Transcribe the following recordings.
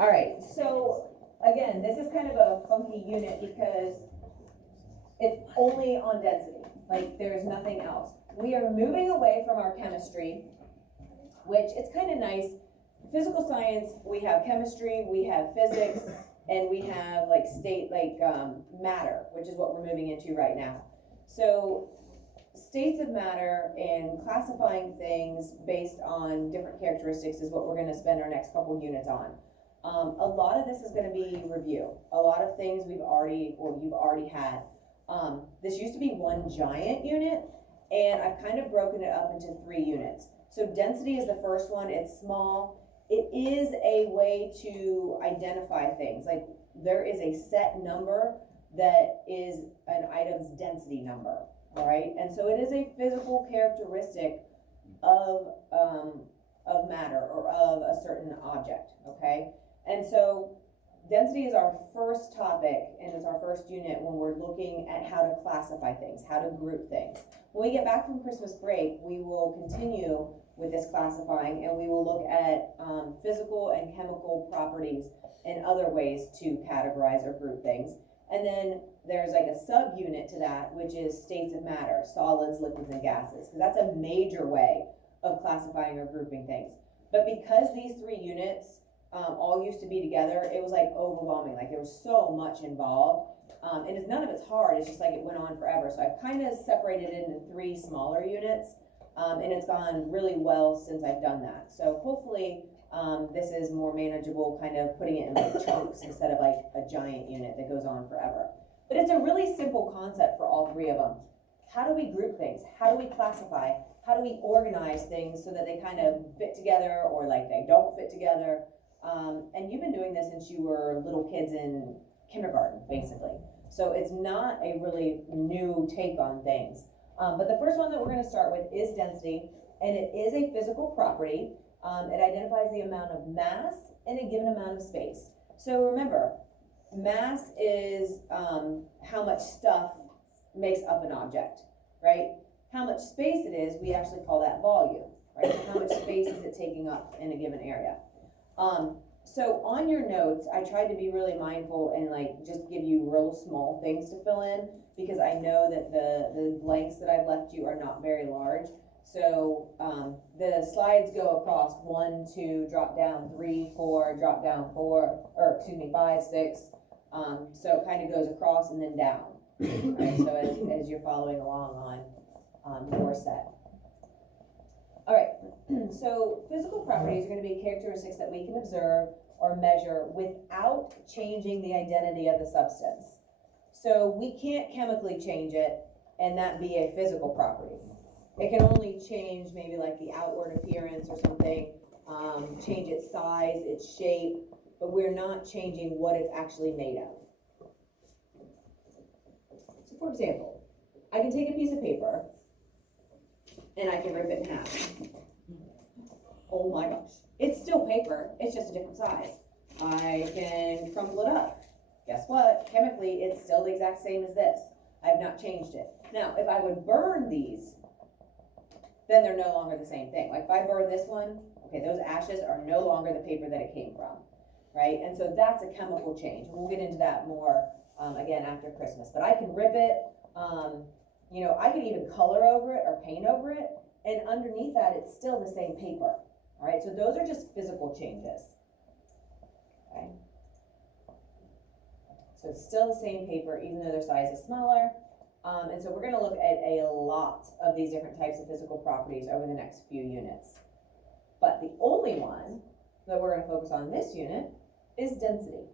All right, so again, this is kind of a funky unit because it's only on density, like there's nothing else. We are moving away from our chemistry, which it's kind of nice. Physical science, we have chemistry, we have physics, and we have like matter, which is what we're moving into right now. So states of matter and classifying things based on different characteristics is what we're going to spend our next couple units on. A lot of this is going to be review. A lot of things you've already had. This used to be one giant unit, and I've kind of broken it up into 3 units. So density is the first one. It's small. It is a way to identify things. Like there is a set number that is an item's density number. All right, and so it is a physical characteristic of matter or of a certain object. Okay, and so density is our first topic and it's our first unit when we're looking at how to classify things, how to group things. When we get back from Christmas break, we will continue with this classifying and we will look at physical and chemical properties and other ways to categorize or group things. And then there's like a subunit to that, which is states of matter, solids, liquids, and gases, because that's a major way of classifying or grouping things. But because these 3 units all used to be together, it was like overwhelming, like there was so much involved. And none of it's hard, it's just like it went on forever. So I've kind of separated it into 3 smaller units, and it's gone really well since I've done that. So hopefully this is more manageable, kind of putting it in like chunks instead of like a giant unit that goes on forever. But it's a really simple concept for all 3 of them. How do we group things? How do we classify? How do we organize things so that they kind of fit together or like they don't fit together? And you've been doing this since you were little kids in kindergarten, basically. So it's not a really new take on things. But the first one that we're going to start with is density, and it is a physical property. It identifies the amount of mass in a given amount of space. So remember, mass is how much stuff makes up an object, right? How much space it is, we actually call that volume, right? So how much space is it taking up in a given area? So on your notes, I tried to be really mindful and like just give you real small things to fill in because I know that the blanks that I've left you are not very large. So the slides go across 1, 2, drop down 3, 4, drop down 5, 6. So it kind of goes across and then down. Right? So as you're following along on your set. All right, so physical properties are going to be characteristics that we can observe or measure without changing the identity of the substance. So we can't chemically change it and that be a physical property. It can only change maybe like the outward appearance or something, change its size, its shape, but we're not changing what it's actually made of. So for example, I can take a piece of paper and I can rip it in half. Oh my gosh, it's still paper, it's just a different size. I can crumble it up. Guess what? Chemically, it's still the exact same as this. I've not changed it. Now, if I would burn these, then they're no longer the same thing. Like if I burn this one, okay, those ashes are no longer the paper that it came from, right? And so that's a chemical change. We'll get into that more again after Christmas. But I can rip it, you know, I could even color over it or paint over it, and underneath that, it's still the same paper. All right, so those are just physical changes. Okay. So it's still the same paper, even though their size is smaller. And so we're going to look at a lot of these different types of physical properties over the next few units. But the only one that we're going to focus on in this unit is density.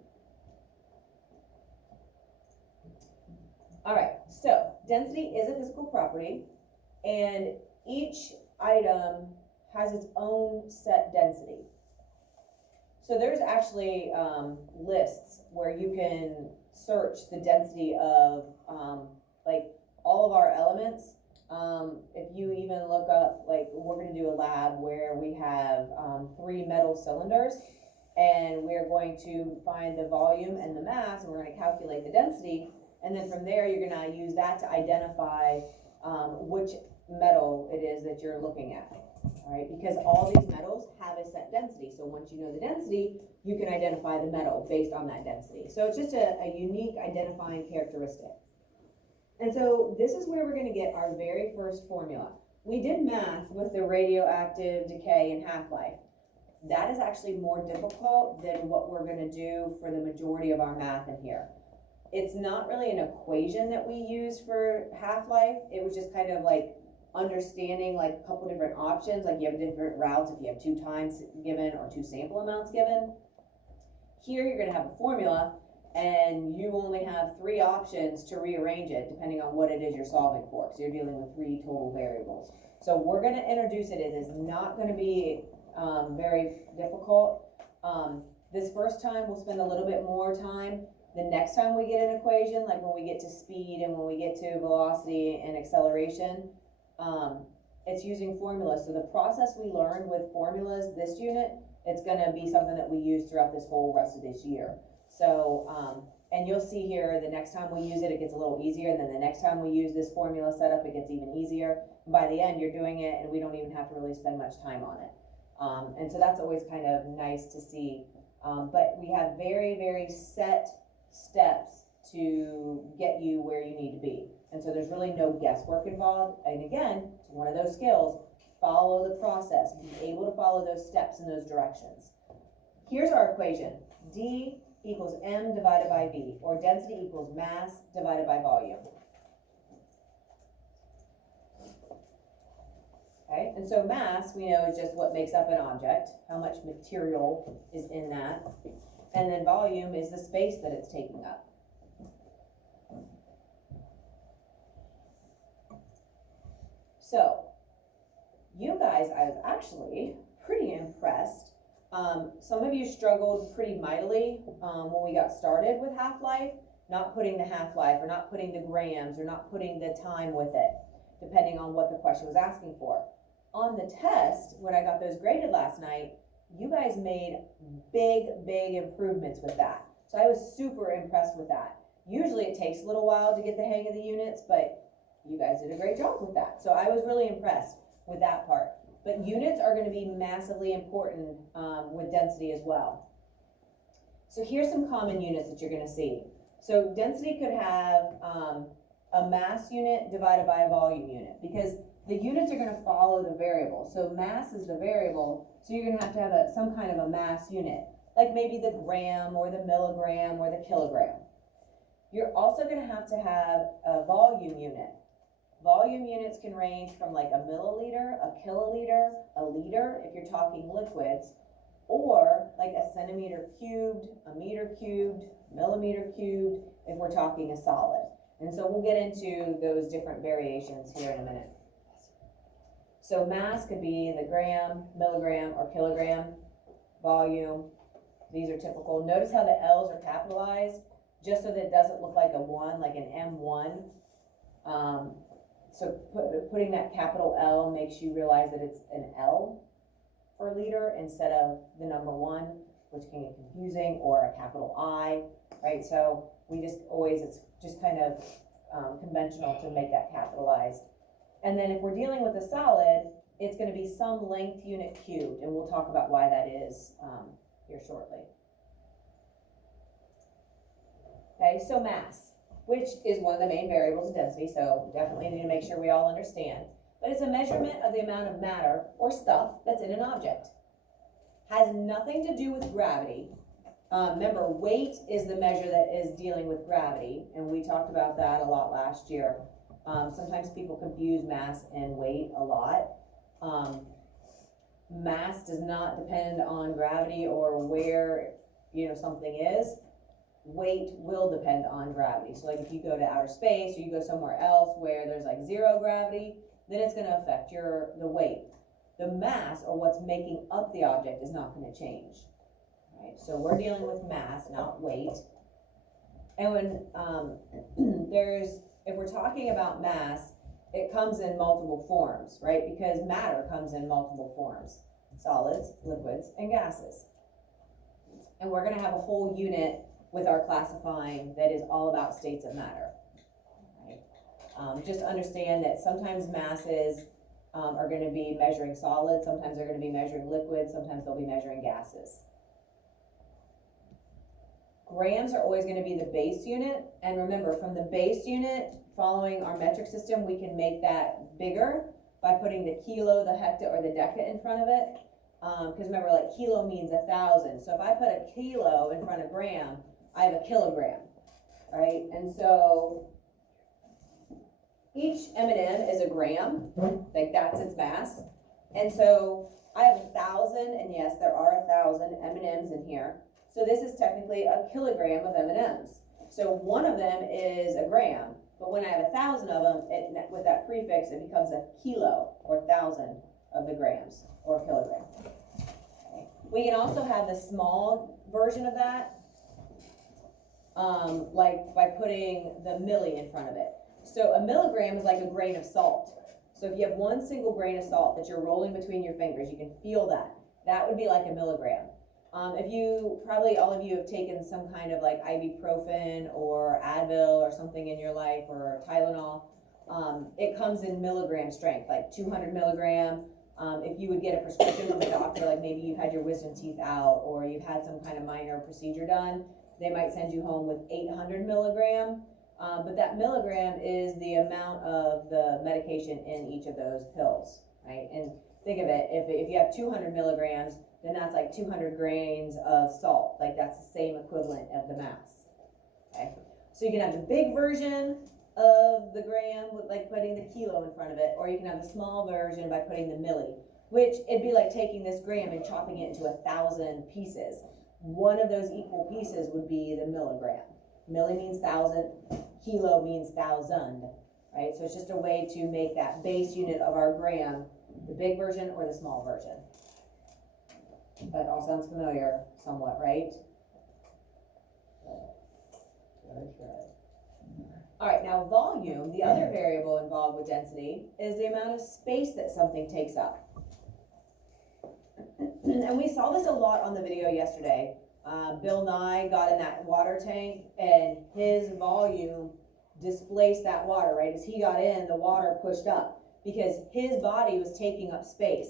All right, so density is a physical property, and each item has its own set density. So there's actually lists where you can search the density of like all of our elements. If you even look up, like we're going to do a lab where we have 3 metal cylinders, and we're going to find the volume and the mass, and we're going to calculate the density, and then from there you're going to use that to identify which metal it is that you're looking at. all right? Because all these metals have a set density. So once you know the density, you can identify the metal based on that density. So it's just a unique identifying characteristic. And so this is where we're gonna get our very first formula. We did math with the radioactive decay and half-life. That is actually more difficult than what we're gonna do for the majority of our math in here. It's not really an equation that we use for half-life. It was just kind of like understanding like a couple different options, like you have different routes if you have 2 times given or 2 sample amounts given. Here you're gonna have a formula and you only have 3 options to rearrange it depending on what it is you're solving for, because you're dealing with 3 total variables. So we're gonna introduce it. It is not gonna be very difficult. This first time we'll spend a little bit more time. The next time we get an equation, like when we get to speed and when we get to velocity and acceleration, it's using formulas. So the process we learned with formulas this unit, it's gonna be something that we use throughout this whole rest of this year. So, and you'll see here, the next time we use it, it gets a little easier, and then the next time we use this formula setup, it gets even easier. And by the end, you're doing it, and we don't even have to really spend much time on it. And so that's always kind of nice to see. But we have very, very set steps to get you where you need to be. And so there's really no guesswork involved. And again, it's one of those skills, follow the process, be able to follow those steps in those directions. Here's our equation. D equals M divided by V, or density equals mass divided by volume. Okay, and so mass, we know, is just what makes up an object, how much material is in that. And then volume is the space that it's taking up. So, you guys, I was actually pretty impressed. Some of you struggled pretty mightily when we got started with half-life, not putting the half-life or not putting the grams or not putting the time with it, depending on what the question was asking for. On the test, when I got those graded last night, you guys made big improvements with that. So I was super impressed with that. Usually it takes a little while to get the hang of the units, but you guys did a great job with that. So I was really impressed with that part. But units are going to be massively important with density as well. So here's some common units that you're going to see. So density could have a mass unit divided by a volume unit, because the units are going to follow the variable. So mass is the variable, so you're going to have some kind of a mass unit, like maybe the gram or the milligram or the kilogram. You're also going to have a volume unit. Volume units can range from like a milliliter, a kiloliter, a liter if you're talking liquids, or like a centimeter cubed, a meter cubed, millimeter cubed if we're talking a solid. And so we'll get into those different variations here in a minute. So mass could be the gram, milligram, or kilogram. Volume, these are typical. Notice how the L's are capitalized, just so that it doesn't look like a 1, like an M1. So putting that capital L makes you realize that it's an L for liter instead of the number 1, which can get confusing, or a capital I, right? So we just always, it's just kind of conventional to make that capitalized. And then if we're dealing with a solid, it's going to be some length unit cubed, and we'll talk about why that is here shortly. Okay, so mass, which is one of the main variables of density, so definitely need to make sure we all understand. But it's a measurement of the amount of matter or stuff that's in an object. Has nothing to do with gravity. Remember, weight is the measure that is dealing with gravity, and we talked about that a lot last year. Sometimes people confuse mass and weight a lot. Mass does not depend on gravity or where something is. Weight will depend on gravity. So like if you go to outer space or you go somewhere else where there's like 0 gravity, then it's going to affect the weight. The mass, or what's making up the object, is not going to change. Right? So we're dealing with mass, not weight. And when if we're talking about mass, it comes in multiple forms, right? Because matter comes in multiple forms: solids, liquids, and gases. And we're going to have a whole unit with our classifying that is all about states of matter. Right? Just understand that sometimes masses are gonna be measuring solids, sometimes they're gonna be measuring liquids, sometimes they'll be measuring gases. Grams are always gonna be the base unit, and remember, from the base unit, following our metric system, we can make that bigger by putting the kilo, the hecta, or the deca in front of it. Because remember, like kilo means 1,000. So if I put a kilo in front of gram, I have a kilogram, right? And so each M&M is a gram, like that's its mass. And so I have 1,000, and yes, there are 1,000 M&Ms in here. So this is technically a kilogram of M&Ms. So one of them is a gram, but when I have 1,000 of them, with that prefix, it becomes a kilo or 1,000 of the grams or kilogram. Okay. We can also have the small version of that, like by putting the milli in front of it. So a milligram is like a grain of salt. So if you have one single grain of salt that you're rolling between your fingers, you can feel that. That would be like a milligram. If you, probably all of you have taken some kind of like ibuprofen or Advil or something in your life, or Tylenol, it comes in milligram strength, like 200 milligram. If you would get a prescription from the doctor, like maybe you've had your wisdom teeth out or you've had some kind of minor procedure done, they might send you home with 800 milligram. But that milligram is the amount of the medication in each of those pills, right? And think of it, if you have 200 milligrams, then that's like 200 grains of salt. Like that's the same equivalent of the mass, okay? So you can have the big version of the gram with like putting the kilo in front of it, or you can have the small version by putting the milli, which it'd be like taking this gram and chopping it into 1,000 pieces. One of those equal pieces would be the milligram. Milli means 1,000, kilo means 1,000, right? So it's just a way to make that base unit of our gram the big version or the small version. That all sounds familiar somewhat, right? All right, now volume, the other variable involved with density, is the amount of space that something takes up. And we saw this a lot on the video yesterday. Bill Nye got in that water tank and his volume displaced that water, right? As he got in, the water pushed up because his body was taking up space.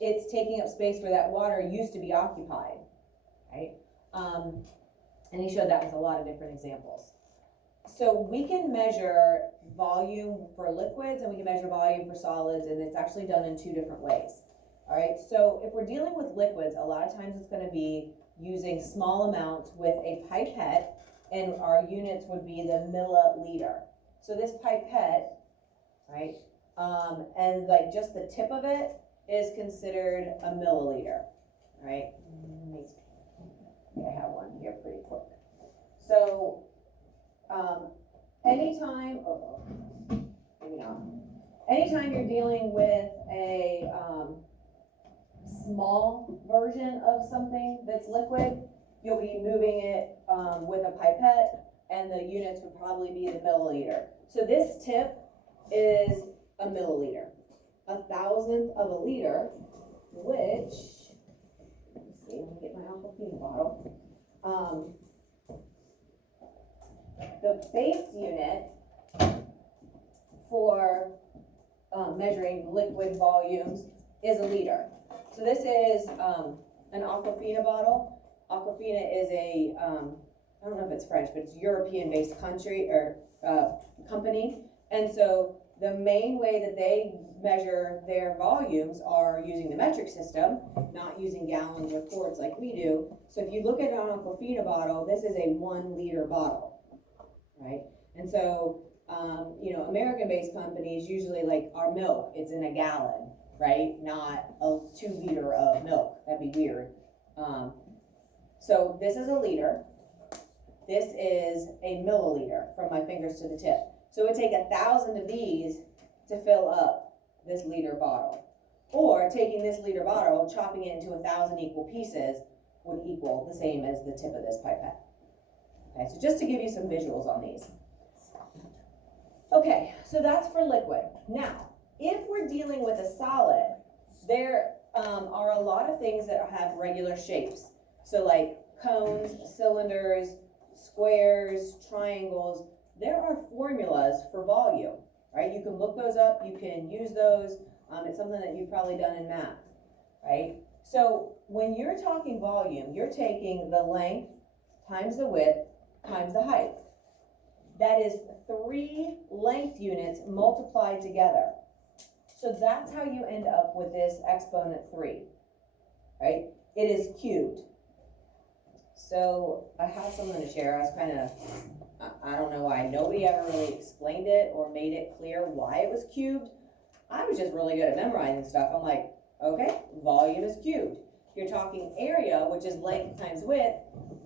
It's taking up space where that water used to be occupied, right? And he showed that with a lot of different examples. So we can measure volume for liquids and we can measure volume for solids, and it's actually done in two different ways. All right, so if we're dealing with liquids, a lot of times it's going to be using small amounts with a pipette, and our units would be the milliliter. So this pipette, right, and like just the tip of it is considered a milliliter, right? I have one here pretty quick. So anytime, maybe not. Anytime you're dealing with a small version of something that's liquid, you'll be moving it with a pipette, and the units would probably be the milliliter. So this tip is a milliliter. 1,000th of a liter, which, let's see, let me get my Aquafina bottle. The base unit for measuring liquid volumes is a liter. So this is an Aquafina bottle. Aquafina is a, I don't know if it's French, but it's European-based country or company. And so the main way that they measure their volumes are using the metric system, not using gallons or quarts like we do. So if you look at an Aquafina bottle, this is a 1 liter bottle, right? And so, you know, American-based companies usually like our milk, it's in a gallon, right? Not a 2 liter of milk. That'd be weird. So this is a liter. This is a milliliter from my fingers to the tip. So it would take 1,000 of these to fill up this liter bottle. Or taking this liter bottle, chopping it into 1,000 equal pieces would equal the same as the tip of this pipette. Okay, so just to give you some visuals on these. Okay, so that's for liquid. Now, if we're dealing with a solid, there are a lot of things that have regular shapes. So like cones, cylinders, squares, triangles, there are formulas for volume, right? You can look those up, you can use those. It's something that you've probably done in math, right? So when you're talking volume, you're taking the length times the width times the height. That is 3 length units multiplied together. So that's how you end up with this exponent 3, right? It is cubed. So I have something to share. I was kind of, I don't know why nobody ever really explained it or made it clear why it was cubed. I was just really good at memorizing stuff. I'm like, okay, volume is cubed. If you're talking area, which is length times width,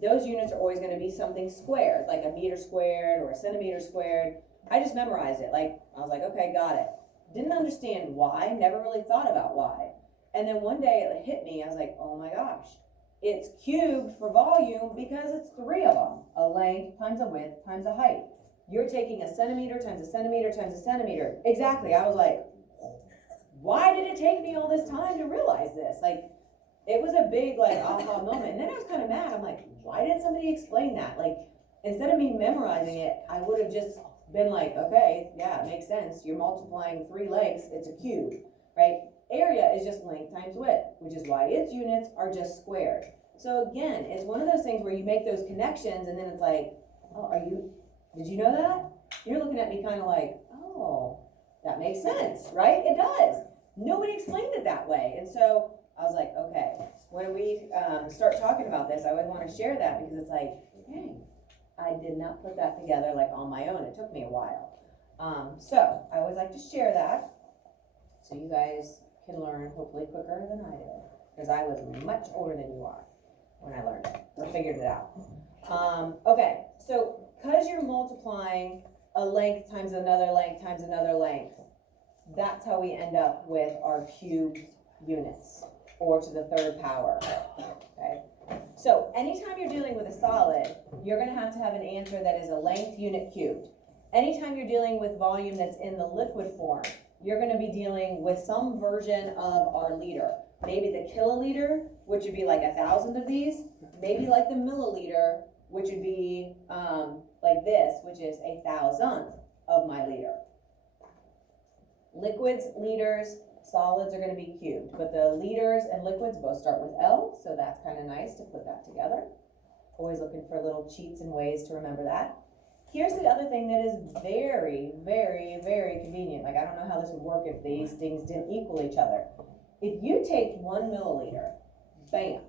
those units are always going to be something squared, like a meter squared or a centimeter squared. I just memorized it. Like, I was like, okay, got it. Didn't understand why, never really thought about why. And then one day it hit me. I was like, oh my gosh, it's cubed for volume because it's 3 of them. A length times a width times a height. You're taking a centimeter times a centimeter times a centimeter. Exactly. I was like, why did it take me all this time to realize this? Like, it was a big like aha moment. And then I was kind of mad. I'm like, why didn't somebody explain that? Like, instead of me memorizing it, I would have just been like, okay, yeah, it makes sense. You're multiplying 3 lengths, it's a cube, right? Area is just length times width, which is why its units are just squared. So again, it's one of those things where you make those connections and then it's like, oh, did you know that? You're looking at me kind of like, oh, that makes sense, right? It does. Nobody explained it that way. And so I was like, okay, when we start talking about this, I would want to share that because it's like, dang, I did not put that together like on my own. It took me a while. So I always like to share that so you guys can learn hopefully quicker than I did, because I was much older than you are when I learned it or figured it out. Okay, so because you're multiplying a length times another length times another length, that's how we end up with our cubed units, or to the 3rd power, okay? So anytime you're dealing with a solid, you're gonna have to have an answer that is a length unit cubed. Anytime you're dealing with volume that's in the liquid form, you're gonna be dealing with some version of our liter. Maybe the kiloliter, which would be like 1,000 of these, maybe like the milliliter, which would be like this, which is 1,000th of my liter. Liquids, liters, solids are gonna be cubed, but the liters and liquids both start with L, so that's kind of nice to put that together. Always looking for little cheats and ways to remember that. Here's the other thing that is very, very, very convenient. Like, I don't know how this would work if these things didn't equal each other. If you take 1 milliliter, bam,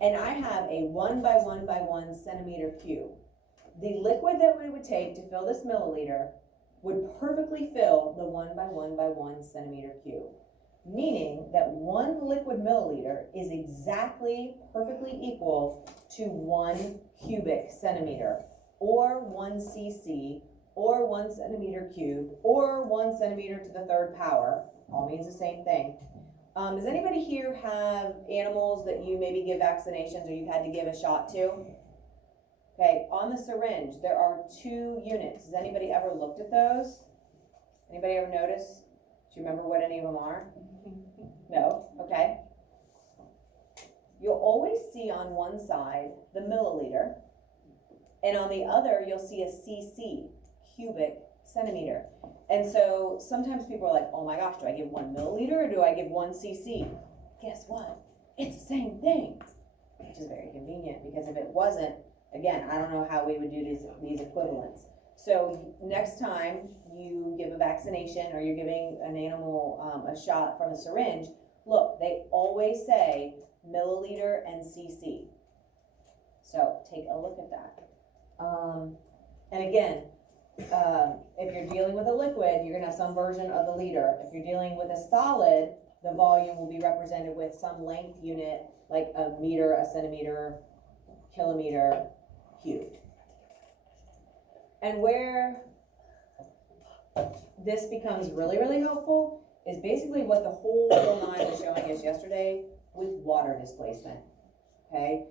and I have a 1 by 1 by 1 centimeter cube, the liquid that we would take to fill this milliliter would perfectly fill the 1 by 1 by 1 centimeter cube. Meaning that 1 liquid milliliter is exactly perfectly equal to 1 cubic centimeter, or 1 cc, or 1 centimeter cubed, or 1 centimeter to the 3rd power. All means the same thing. Does anybody here have animals that you maybe give vaccinations or you've had to give a shot to? Okay, on the syringe, there are 2 units. Has anybody ever looked at those? Anybody ever notice? Do you remember what any of them are? No? Okay. You'll always see on one side the milliliter, and on the other, you'll see a cc, cubic centimeter. And so sometimes people are like, oh my gosh, do I give 1 milliliter or do I give 1 cc? Guess what? It's the same thing, which is very convenient, because if it wasn't, again, I don't know how we would do these equivalents. So next time you give a vaccination or you're giving an animal a shot from a syringe, look, they always say milliliter and cc. So take a look at that. And again, if you're dealing with a liquid, you're gonna have some version of the liter. If you're dealing with a solid, the volume will be represented with some length unit, like a meter, a centimeter, kilometer, cubed. And where this becomes really, really helpful is basically what the whole line was showing us yesterday with water displacement, okay?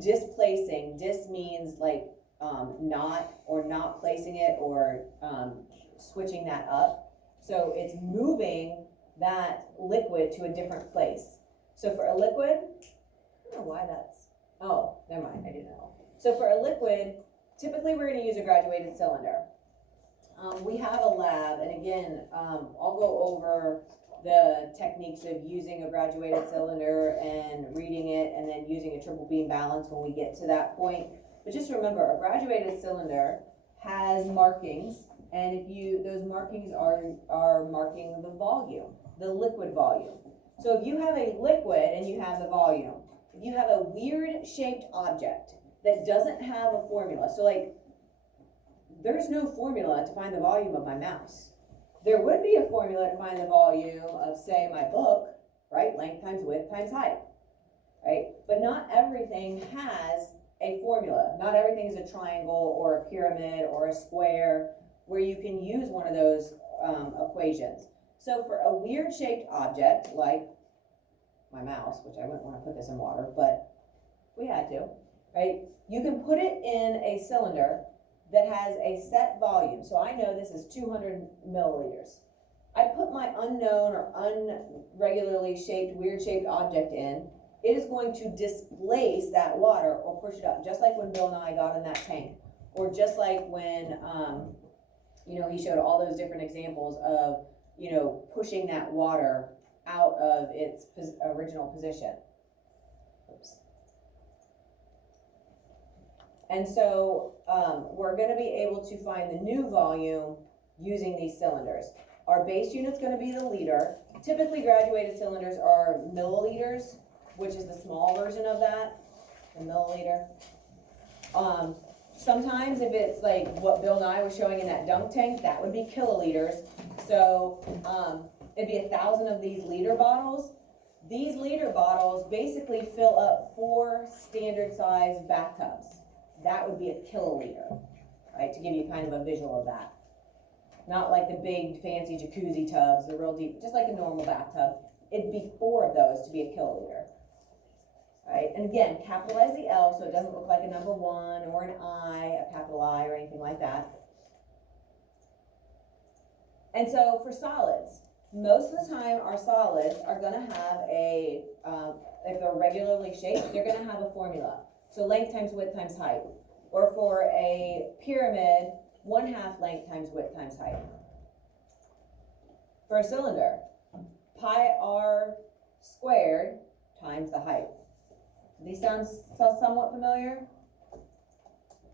Displacing, dis means like not placing it or switching that up. So it's moving that liquid to a different place. So for a liquid, I don't know why that's, oh, never mind, I didn't know. So for a liquid, typically we're gonna use a graduated cylinder. We have a lab, and again, I'll go over the techniques of using a graduated cylinder and reading it, and then using a triple beam balance when we get to that point. But just remember, a graduated cylinder has markings, and those markings are marking the volume, the liquid volume. So if you have a liquid and you have the volume, if you have a weird shaped object that doesn't have a formula, so like, there's no formula to find the volume of my mouse. There would be a formula to find the volume of, say, my book, right? Length times width times height, right? But not everything has a formula. Not everything is a triangle or a pyramid or a square where you can use one of those equations. So for a weird shaped object like my mouse, which I wouldn't want to put this in water, but we had to, right? You can put it in a cylinder that has a set volume. So I know this is 200 milliliters. I put my unknown or unregularly shaped, weird shaped object in, it is going to displace that water or push it up, just like when Bill Nye got in that tank, or just like when, he showed all those different examples of, pushing that water out of its original position. Oops. And so we're going to be able to find the new volume using these cylinders. Our base unit's going to be the liter. Typically graduated cylinders are milliliters, which is the small version of that, the milliliter. Sometimes if it's like what Bill Nye was showing in that dunk tank, that would be kiloliters. So it'd be 1,000 of these liter bottles. These liter bottles basically fill up 4 standard size bathtubs. That would be a kiloliter, right? To give you kind of a visual of that. Not like the big fancy jacuzzi tubs, the real deep, just like a normal bathtub. It'd be 4 of those to be a kiloliter, right? And again, capitalize the L so it doesn't look like a number 1 or an I, a capital I or anything like that. And so for solids, most of the time our solids are gonna have if they're regularly shaped, they're gonna have a formula. So length times width times height. Or for a pyramid, 1/2 length times width times height. For a cylinder, pi r squared times the height. These sound somewhat familiar?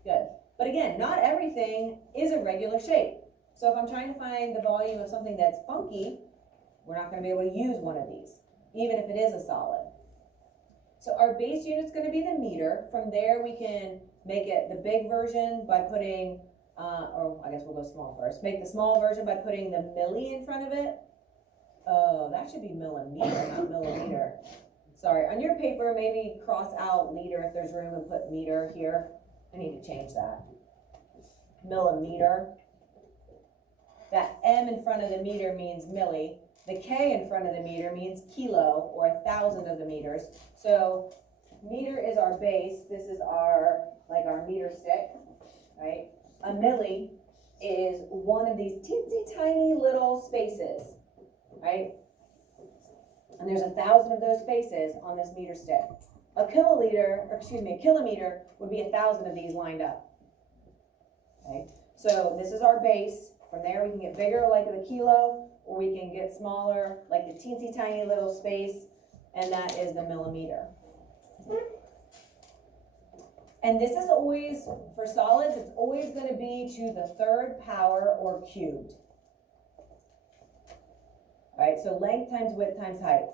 Good. But again, not everything is a regular shape. So if I'm trying to find the volume of something that's funky, we're not going to be able to use one of these, even if it is a solid. So our base unit's going to be the meter. From there, we can make it the big version by putting, or I guess we'll go small first. Make the small version by putting the milli in front of it. Oh, that should be millimeter, not milliliter. Sorry, on your paper, maybe cross out liter if there's room and put meter here. I need to change that. Millimeter. That M in front of the meter means milli. The K in front of the meter means kilo, or 1,000 of the meters. So meter is our base. This is our meter stick, right? A milli is one of these teensy tiny little spaces, right? And there's 1,000 of those spaces on this meter stick. A kilometer would be 1,000 of these lined up, okay? So this is our base. From there we can get bigger like the kilo, or we can get smaller like the teensy tiny little space, and that is the millimeter. And this is always, for solids, it's always going to be to the 3rd power or cubed. All right, so length times width times height.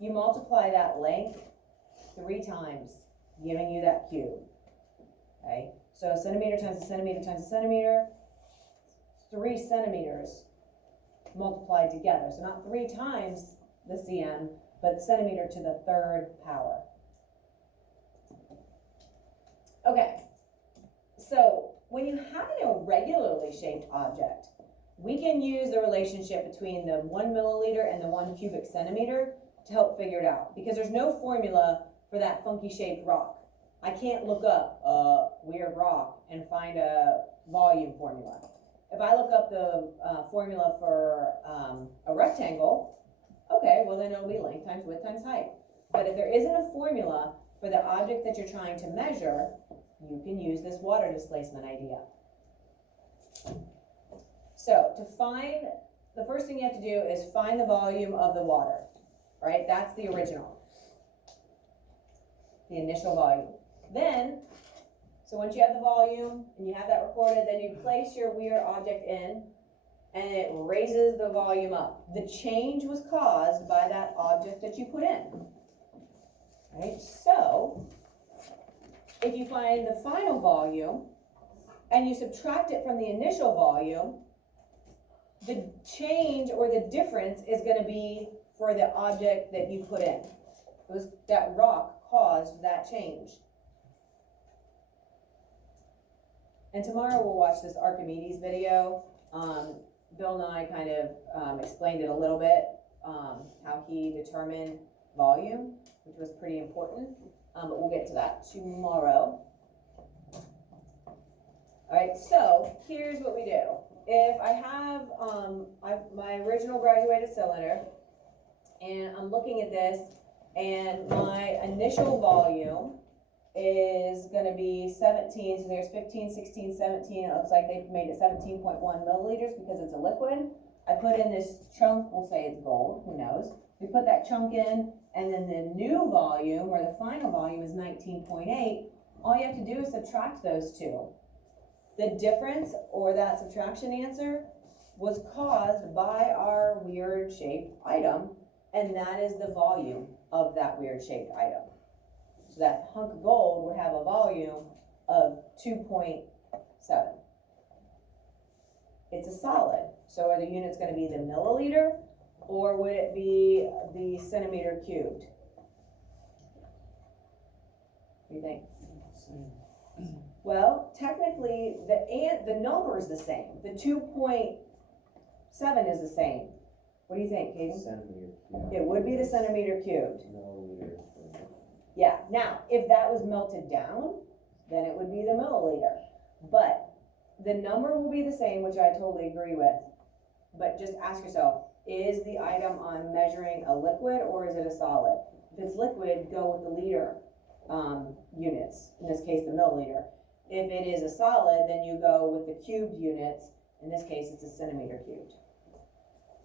You multiply that length 3 times, giving you that cube. Okay, so a centimeter times a centimeter times a centimeter, 3 centimeters multiplied together. So not 3 times the cm, but centimeter to the 3rd power. Okay, so when you have an irregularly shaped object, we can use the relationship between the 1 milliliter and the 1 cubic centimeter to help figure it out, because there's no formula for that funky shaped rock. I can't look up a weird rock and find a volume formula. If I look up the formula for a rectangle, okay, well then it'll be length times width times height. But if there isn't a formula for the object that you're trying to measure, you can use this water displacement idea. So to find, the first thing you have to do is find the volume of the water, right? That's the original, the initial volume. Then, so once you have the volume and you have that recorded, then you place your weird object in and it raises the volume up. The change was caused by that object that you put in, right? So, if you find the final volume and you subtract it from the initial volume, the change or the difference is going to be for the object that you put in. It was that rock caused that change. And tomorrow we'll watch this Archimedes video. Bill Nye kind of explained it a little bit, how he determined volume, which was pretty important. But we'll get to that tomorrow. All right, so here's what we do. If I have my original graduated cylinder, and I'm looking at this, and my initial volume is gonna be 17, so there's 15, 16, 17, it looks like they've made it 17.1 milliliters because it's a liquid. I put in this chunk, we'll say it's gold, who knows. We put that chunk in, and then the new volume, or the final volume, is 19.8. All you have to do is subtract those two. The difference, or that subtraction answer, was caused by our weird shaped item, and that is the volume of that weird shaped item. So that hunk of gold would have a volume of 2.7. It's a solid, so are the units going to be the milliliter, or would it be the centimeter cubed? What do you think? Well, technically, the number is the same. The 2.7 is the same. What do you think, Kaden? Centimeter cubed. It would be the centimeter cubed. Milliliter. Yeah, now, if that was melted down, then it would be the milliliter. But the number will be the same, which I totally agree with. But just ask yourself, is the item I'm measuring a liquid or is it a solid? If it's liquid, go with the liter units, in this case the milliliter. If it is a solid, then you go with the cubed units. In this case, it's a centimeter cubed.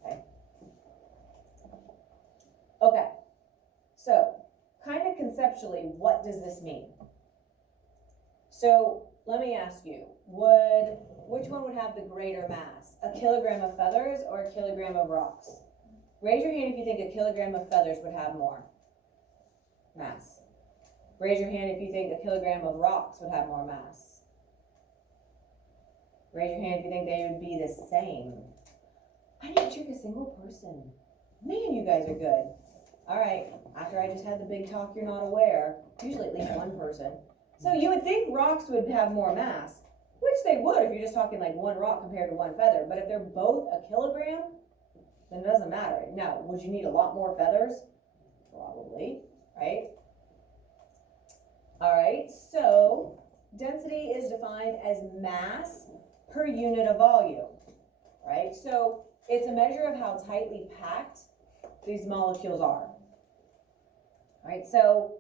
Okay. Okay, so kind of conceptually, what does this mean? So let me ask you, which one would have the greater mass? A kilogram of feathers or a kilogram of rocks? Raise your hand if you think a kilogram of feathers would have more mass. Raise your hand if you think a kilogram of rocks would have more mass. Raise your hand if you think they would be the same. I didn't trick a single person. Man, you guys are good. All right, after I just had the big talk you're not aware, usually at least one person. So you would think rocks would have more mass, which they would if you're just talking like one rock compared to one feather. But if they're both a kilogram, then it doesn't matter. Now, would you need a lot more feathers? Probably, right? All right, so density is defined as mass per unit of volume, right? So it's a measure of how tightly packed these molecules are. All right, so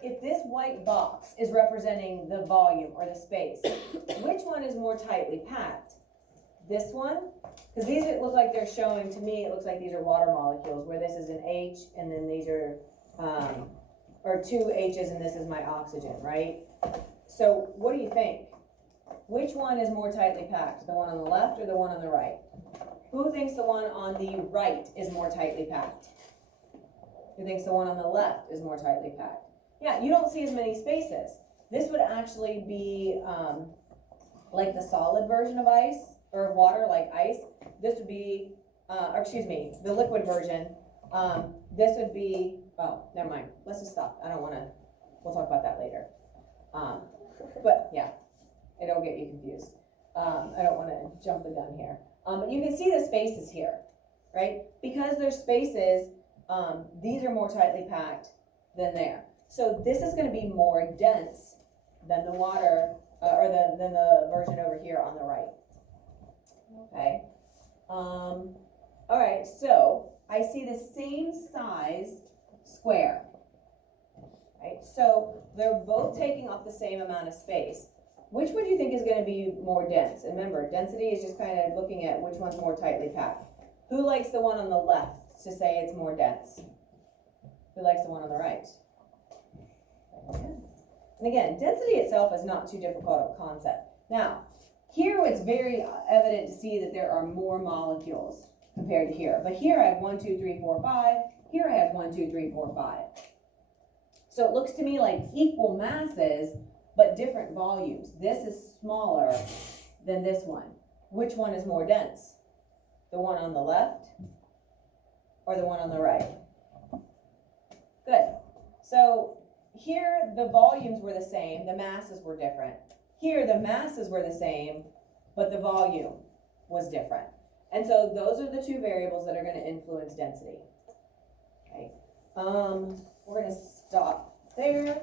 if this white box is representing the volume or the space, which one is more tightly packed? This one? Because these look like they're showing, to me, it looks like these are water molecules, where this is an H, and then these are, or two H's, and this is my oxygen, right? So what do you think? Which one is more tightly packed? The one on the left or the one on the right? Who thinks the one on the right is more tightly packed? Who thinks the one on the left is more tightly packed? Yeah, you don't see as many spaces. This would actually be like the solid version of ice, or of water, like ice. This would be, or excuse me, the liquid version. This would be, oh, never mind. Let's just stop. I don't want to, we'll talk about that later. But yeah, it'll get you confused. I don't want to jump the gun here. But you can see the spaces here, right? Because there's spaces, these are more tightly packed than there. So this is going to be more dense than the water, or than the version over here on the right. Okay. All right, so I see the same size square, right? So they're both taking up the same amount of space. which one do you think is gonna be more dense? And remember, density is just kind of looking at which one's more tightly packed. Who likes the one on the left to say it's more dense? Who likes the one on the right? And again, density itself is not too difficult of a concept. Now, here it's very evident to see that there are more molecules compared to here. But here I have 1, 2, 3, 4, 5. Here I have 1, 2, 3, 4, 5. So it looks to me like equal masses, but different volumes. This is smaller than this one. Which one is more dense? The one on the left or the one on the right? Good. So here the volumes were the same, the masses were different. Here the masses were the same, but the volume was different. And so those are the two variables that are going to influence density. Okay. We're going to stop there.